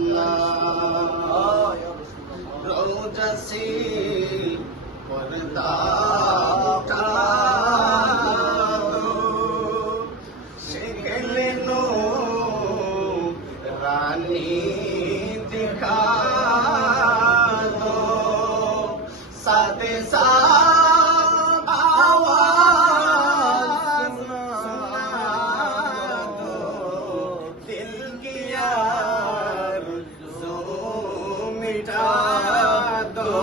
हबीबल्लाह रोजा से पर्दा उठा दो शेखले नो रानी दिखा दो साथे साथ आवाज सुना दो दिल की आरज़ू मिटा दो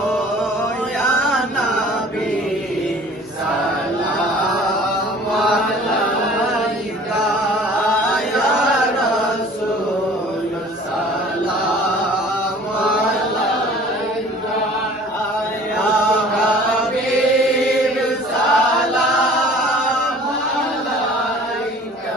या नबी सलाम अलैका या रसूल सलाम अलैका या हबीब सलाम अलैका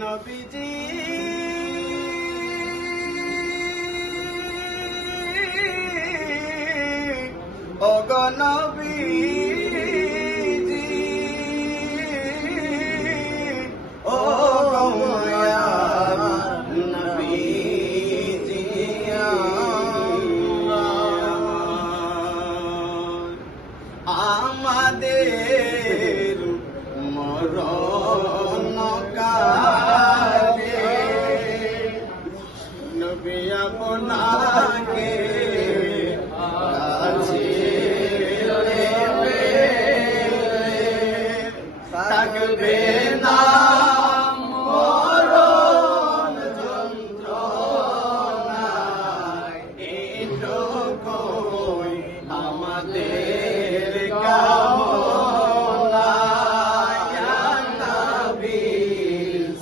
नबीजी ओगो नबीजी ओगो माया नबीजी আমাদের মরণ কালে নবী আপনাকে কাছে নেবে থাকবে না মরণ যন্ত্রণায় এইটুকুই আমাদের কামনা ইয়া নবী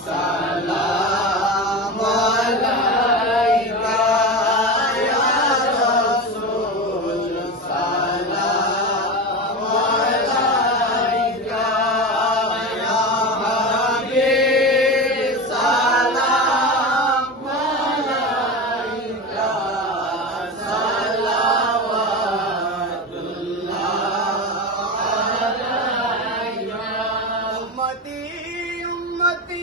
সালাম আলাইকা ইয়া রাসূল সালাম আলাইকা ইয়া হাবিব সালাম আলাইকা उम्मती उम्मती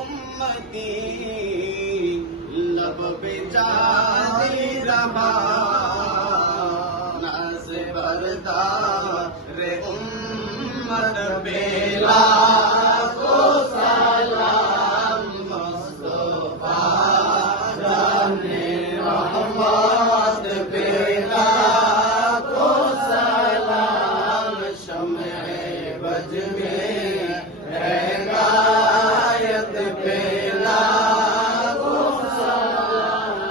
उम्मती लब पे जारी रहा नाज़ बरदा रे उम्मत बेला को सलाम मुस्तफा राने रहमत बेला बज में है गायत पेला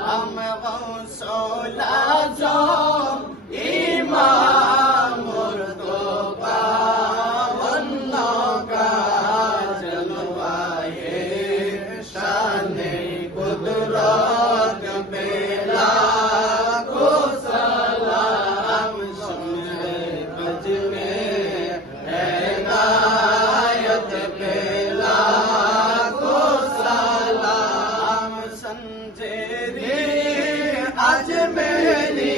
हम गौसोला जो इमाम मुर्तबा वन्नो का जलवाए शान कुदरत पेला को सलाम शम्मे बज में गायत पेला को सलाम संजेरी अजमेरी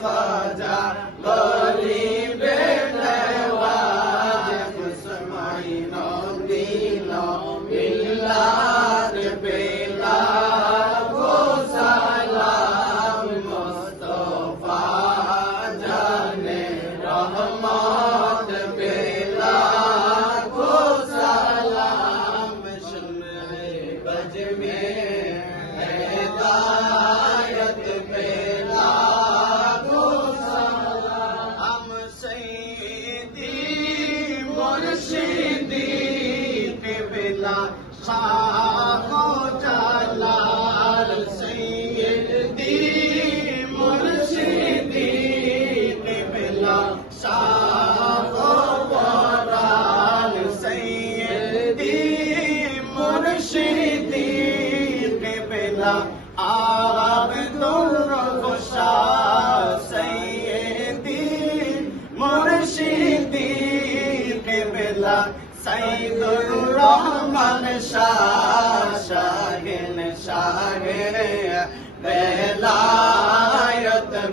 ख्वाजा गली बेनवाज मुस्माइनो दीनो मिल्लात पेला को सलाम मुस्तफा जाने रहमत बेला को सलाम शम्मे बज में हिदायत बेला को सलाम हम सैयदी मुर्शिदी के बिना शाहो जलाल सैयदी मुर्शिदी के बिना शाहो बराल सैयदी मुर्शिदी के बिना आबदुल खुशा सैयदी मुर्शिदी के बिना सैयदुर रहमान शाह शाहिन शाहे बेलायत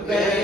पे